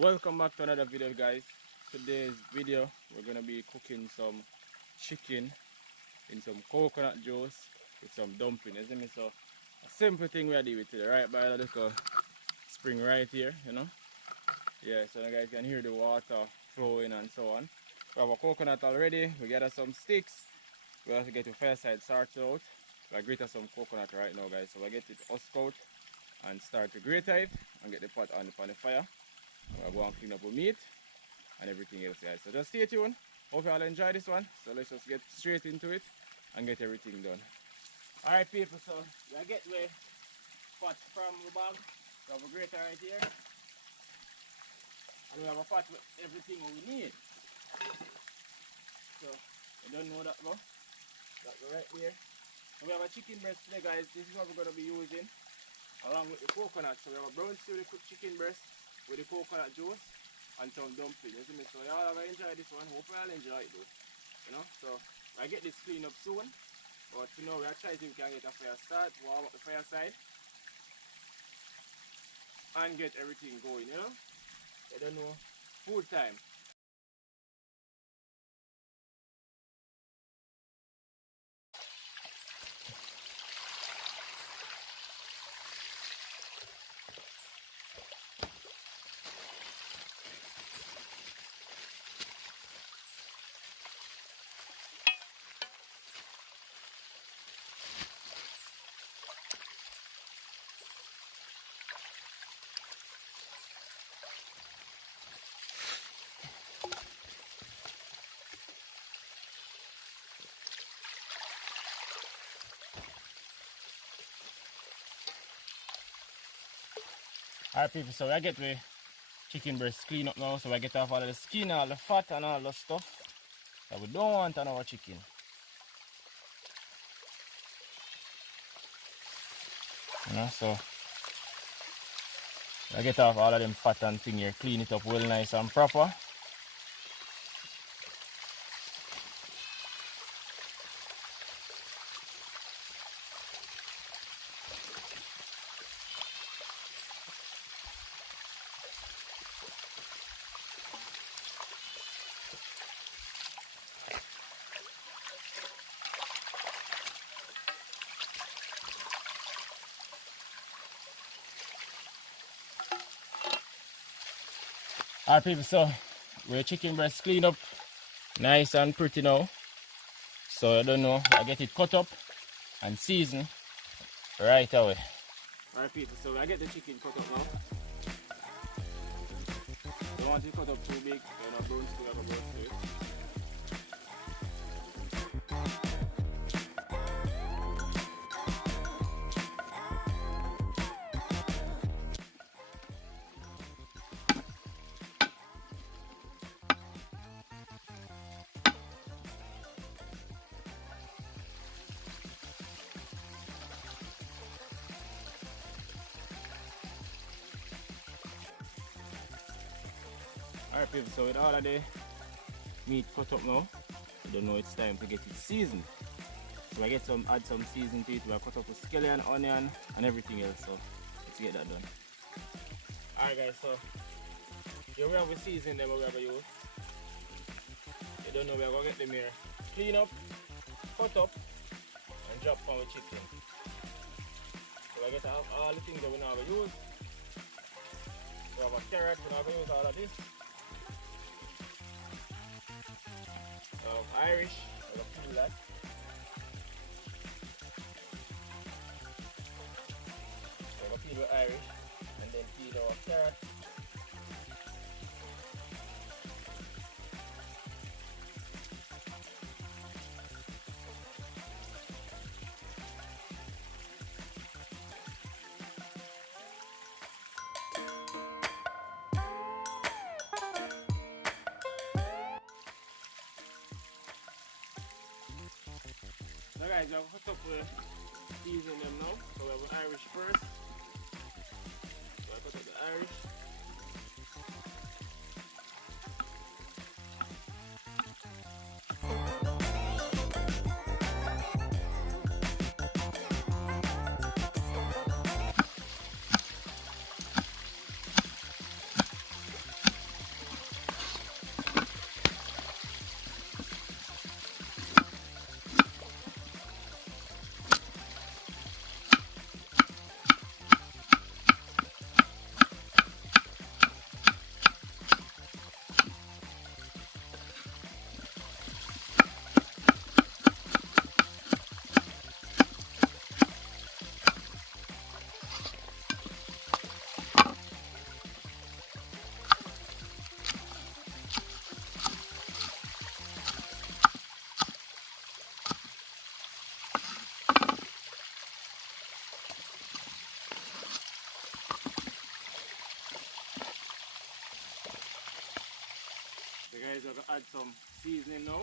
Welcome back to another video, guys. Today's video we're gonna be cooking some chicken in some coconut juice with some dumpling. You see me? So a simple thing we are doing today, right by the little spring right here, you know. Yeah, so you guys can hear the water flowing and so on. We have a coconut already. We gather some sticks. We have to get the fireside started out. We grate some coconut right now, guys. So we get it husk out and start to grate it and get the pot on the fire. We're going to clean up our meat and everything else, guys. So just stay tuned. Hope you all enjoy this one. So let's just get straight into it and get everything done. Alright people, so we get the pot from the bag. We have a grater right here. And we have a pot with everything we need. So you don't know that go. That go right there. So we have a chicken breast today, guys. This is what we're going to be using along with the coconut. So we have a brown stew cooked chicken breast with the coconut juice and some dumplings. You see me? So y'all have enjoyed this one. Hope y'all enjoy it though. You know, so I get this clean up soon. But for now we are trying to see if we can get a fire start, warm up the fire side and get everything going, you know. I don't know. Food time. Alright people, so I get the chicken breast clean up now, so I get off all of the skin, all the fat and all the stuff that we don't want on our chicken. You know, so I get off all of them fat and thing here, clean it up well nice and proper. Alright people, so we're chicken breast clean up nice and pretty now. So I don't know, I get it cut up and seasoned right away. Alright people, so I get the chicken cut up now. Don't want it cut up too big, so no brown stew, I go brown stew. Alright people, so with all of the meat cut up now, I don't know it's time to get it seasoned. So I get add some seasoning to it. We cut up with scallion, onion and everything else, so let's get that done. Alright guys, so here we have a seasoning them we have to use. You don't know, we are going to get them here. Clean up, cut up and drop on the chicken. So I get all the things that we now have to use. We have a carrot, we now have to use all of this. Irish, I will peel that. I will peel the Irish and then peel our carrot. So guys, we have cut up season them now. So we have the Irish first. So I cut up the Irish. add some seasoning now.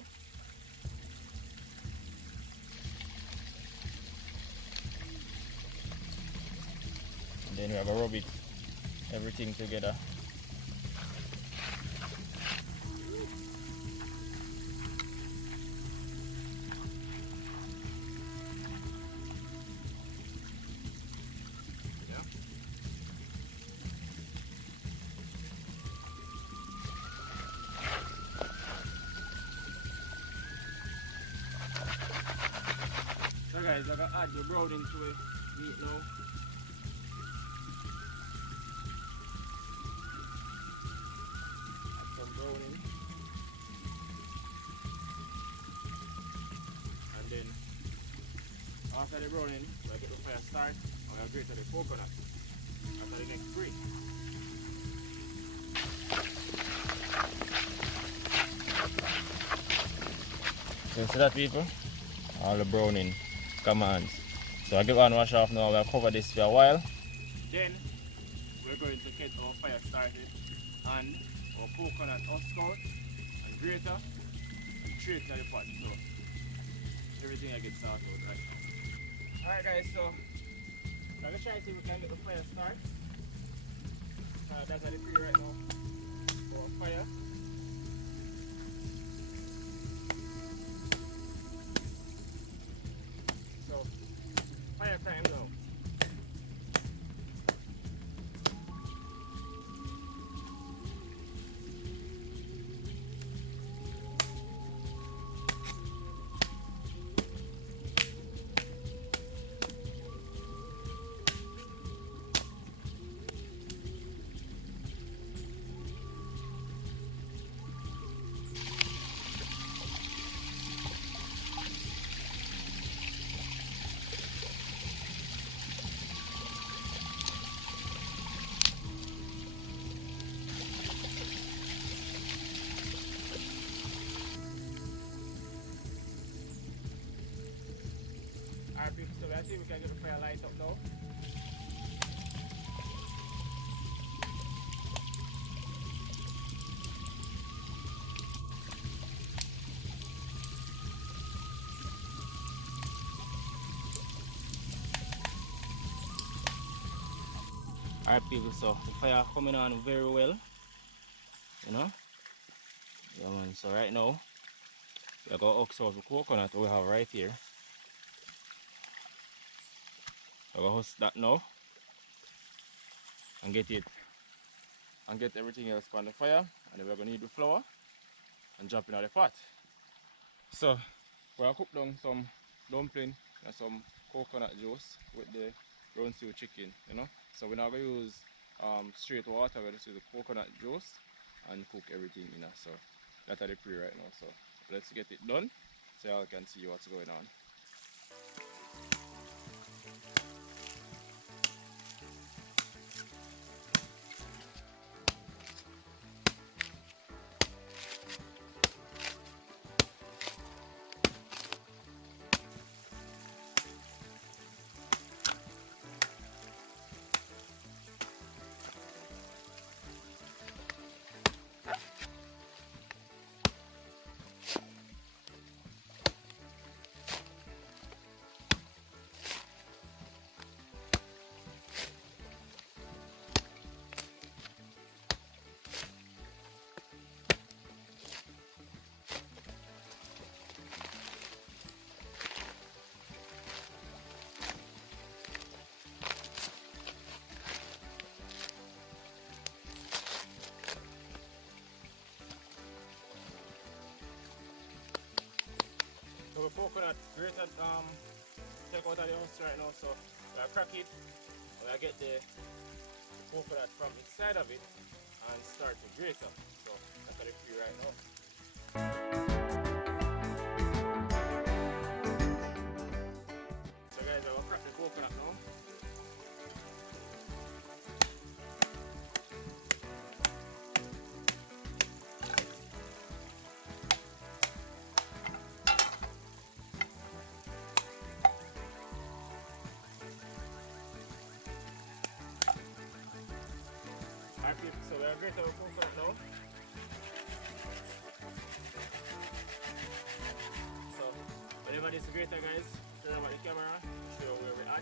And then we are going to rub it, everything together. So guys, I'm going to add the browning to it meat now. Add some browning. And then after the browning, we'll get the fire start and we'll grate the coconut after the next break. So you see that, people? All the browning commands. So I get one wash off now. We'll cover this for a while. Then we're going to get our fire started and our coconut husk out and grater and straight into the pot. So everything I get started out right now. Alright guys, so I'm gonna try to see if we can get the fire started. That's at the pre right now for fire. Fire time now. Alright people, so let's see if we can get the fire light up now. Alright people, so the fire coming on very well. You know? Yeah man, so right now we're going to husk out the coconut we have right here. I'm going to husk that now and get it and get everything else on the fire, and then we're going to need the flour and drop it in the pot. So we're going to cook down some dumpling and some coconut juice with the brown stew chicken, you know. So we're not going to use straight water, we're going to use the coconut juice and cook everything, you know. So that's at the pre right now. So let's get it done so y'all can see what's going on. So the coconut grated, take out of the husk right now, so I crack it, and I get the coconut from inside of it and start to grate up. So that's the pre right now. So guys, I will crack the coconut now. Alright people, so we're grate our coconut now. remember this grater, guys. Turn on the camera, show where we're at.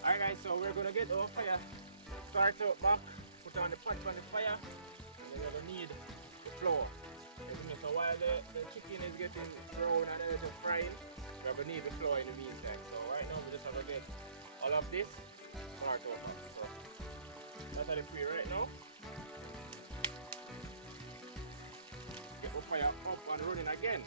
Alright guys, so we're gonna get our fire start up back, put on the pot on the fire, and then we're gonna need the flour. So while the chicken is getting brown and it's frying, we're gonna need the flour in the meantime. So right now we just have to get all of this start up back. So that's how the free right now. Get the fire up and running again.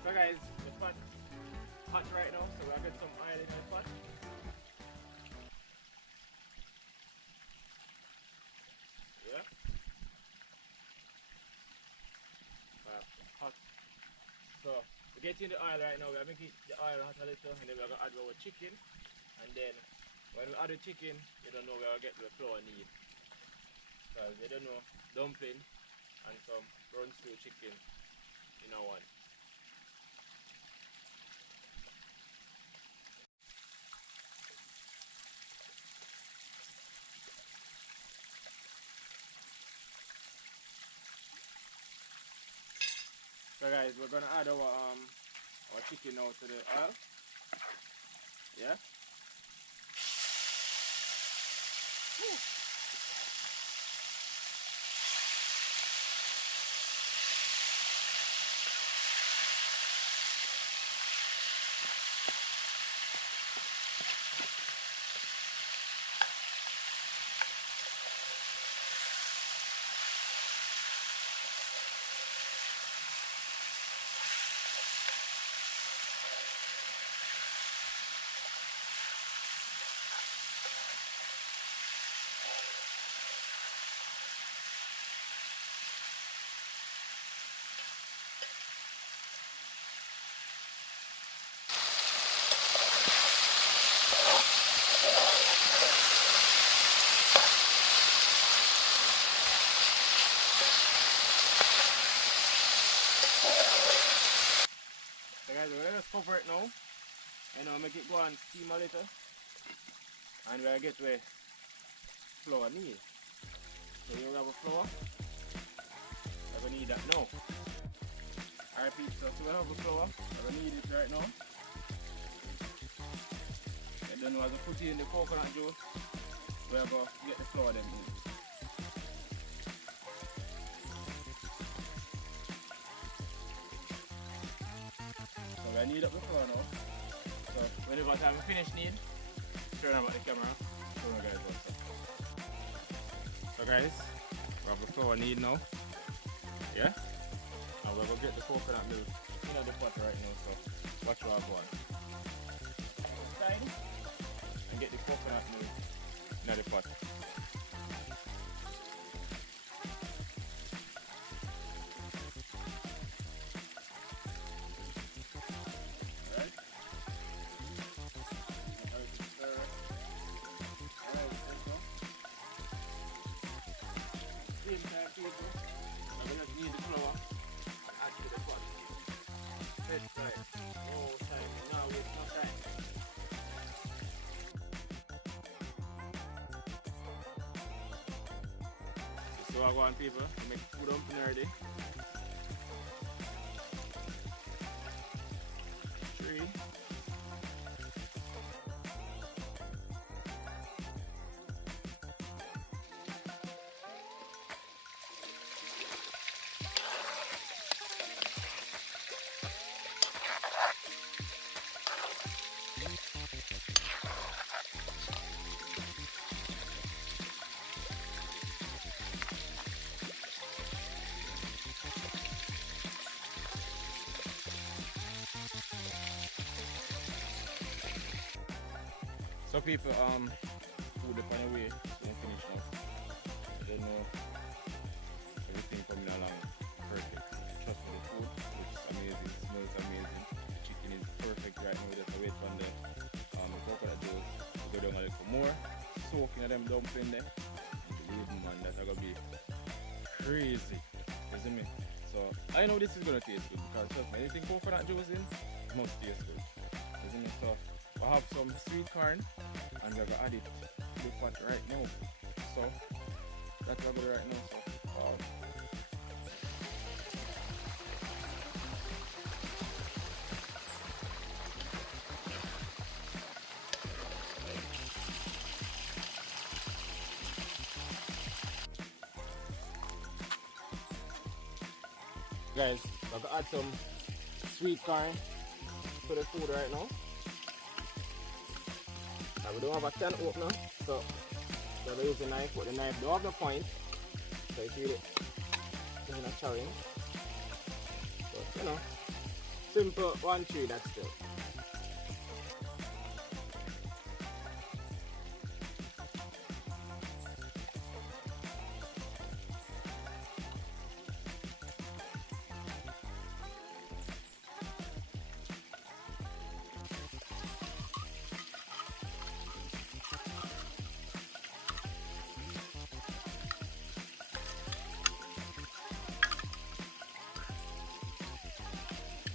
So guys, the pot hot right now, so we'll get some oil in the pot. Yeah. Hot. So we're getting the oil right now, we're making the oil hot a little, and then we're gonna add our chicken, and then when we add the chicken, you don't know where we'll get the flour need. Because you don't know dumpling and some brown stew chicken in a one. So guys, we're gonna add our chicken now to the oil. Yeah. Woo. So guys, we're gonna cover it now, and I'll make it go and steam a little, and we'll get where flour need. So here we have a flour, we're gonna need that now. Alright people, so we have a flour, we're gonna need it right now. And then we're gonna put it in the coconut juice, we're gonna get the flour then in. I need up the flour now. So whenever time we finish need, turn on the camera, show you guys what's up. So guys, we have the flour need now. Yeah? And we're gonna get the coconut milk in the pot right now, so watch what I go on. Outside and get the coconut milk in the pot. I'm going to need the flour and add to the pot. This side, all sides. Now So I want people to make food dumpling already. 3. So people, food up on the way, so I'm finished now. I don't know, everything coming along perfect. Trust me, the food looks amazing, smells amazing. The chicken is perfect right now, just wait for the coconut juice to go down a little more. Soaking them dumpling there. And believe me man, that's gonna be crazy. You see me? So I know this is gonna taste good because trust me, anything coconut juice in, it must taste good. You see me? So I have some sweet corn and we're gonna add it to the pot right now. So that's what we're gonna do right now. So wow. Guys, I'm gonna add some sweet corn to the food right now. Now we don't have a can opener, so we're gonna use a knife, but the knife don't have no point. So it's really in a challenge. But you know, simple 1 tree that's still.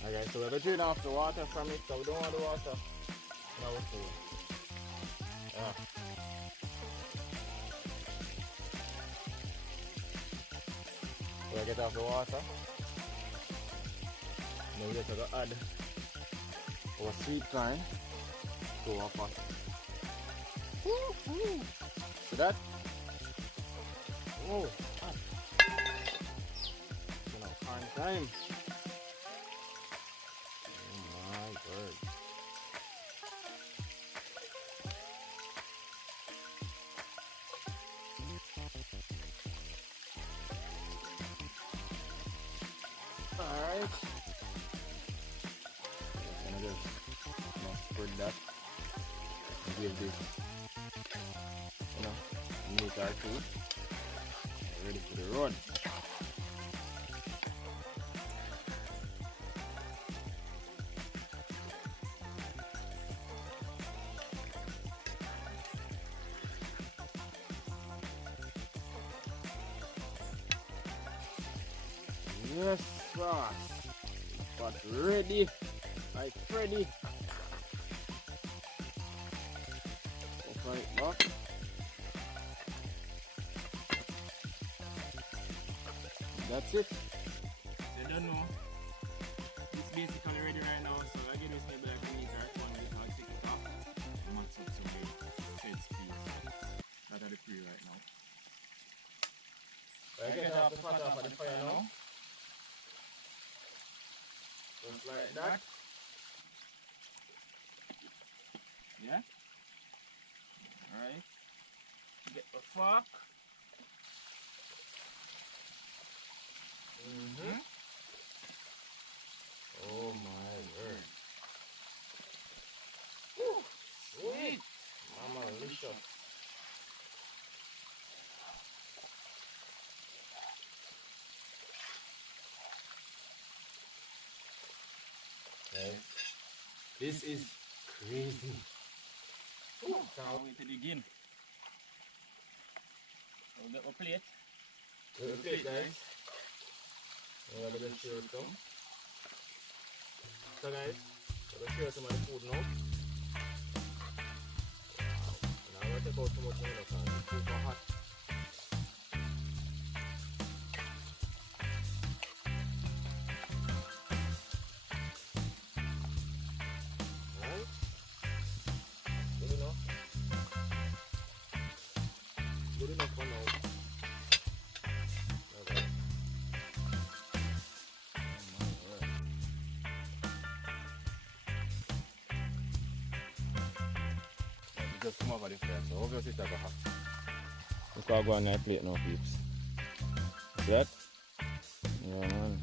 Alright, so we're going to drain off the water from it, so we don't want the water in our food. Yeah. So we get off the water. Then we're just going to add our sweet corn to our pot. See that? Oh, hot. So now corn time. Alright. I'm gonna just spread that and give this, meat our food. Ready for the run. Yes, boss. But ready, like Freddy. Open it back. That's it. You don't know. It's basically ready right now, so I get this maybe like a meter. I'll take it off. Max up some set speed. That's at the pre right now. I get off the pot off of the fire now. Just like that. Yeah. Alright. Get the fork. Oh my word. Woo, sweet. Mama delicious. Okay. This is crazy. Ooh, can't wait to begin. We'll get my plate. Get the plate, guys. I'm going to share some. So guys, I'm going to share some of the food now. And I'm going to take out some more because it's super hot. just come over the fire, so obviously it's gonna happen. Look how I go on that plate now, peeps. See that? Yeah, man.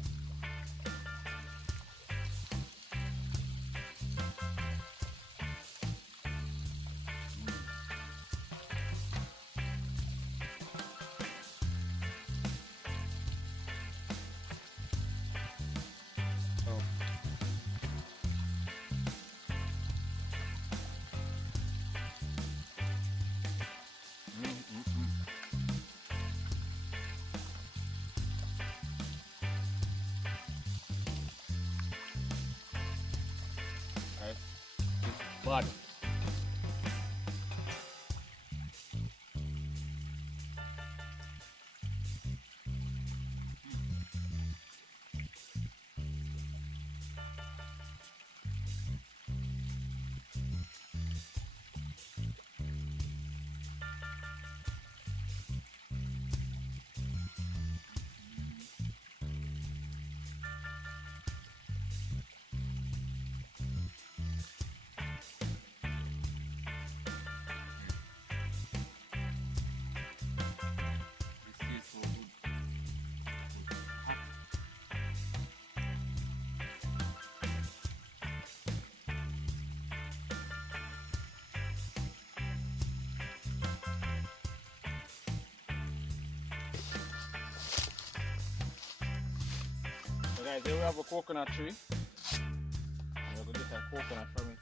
Bad. So guys, here we have a coconut tree. And we're going to get a coconut from it.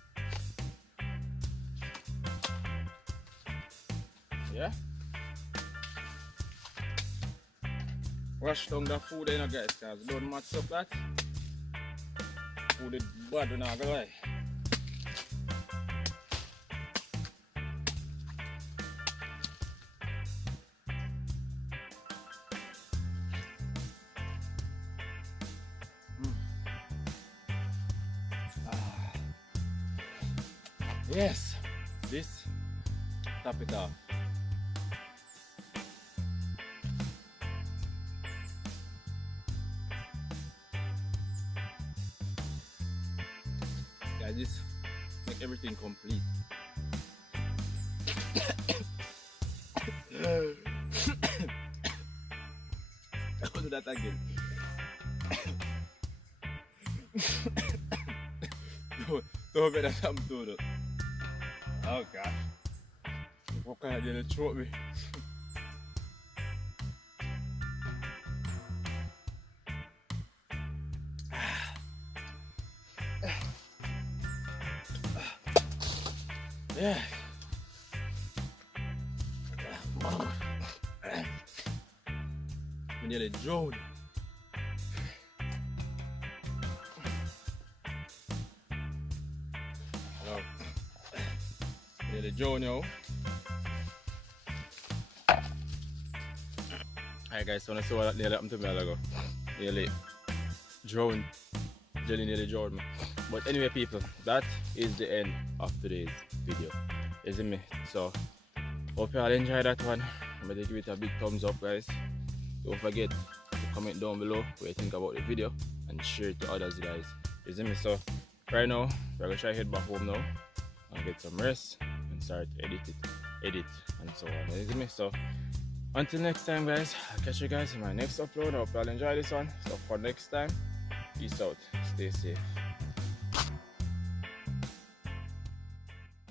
Yeah? Wash down the food there, you know, guys, because don't match up that. Food is bad, we're not gonna lie. Yes, this, top it off. Guys, this make everything complete. I'll do that again. Don't bet that I'm doing it. Oh gosh. What kind of did throat me? Yeah. We nearly drowned. Nearly drowned now. Alright guys, so I saw what nearly happened to me a while ago. Nearly drowned. Jelly nearly drowned me. But anyway people, that is the end of today's video. Isn't me? So hope you all enjoyed that one. I'm gonna give it a big thumbs up guys. Don't forget to comment down below what you think about the video and share it to others guys. Isn't me? So right now we're gonna try to head back home now and get some rest and start to edit and so on. Isn't me? So until next time guys, I'll catch you guys in my next upload. I hope you all enjoy this one. So for next time, peace out, stay safe.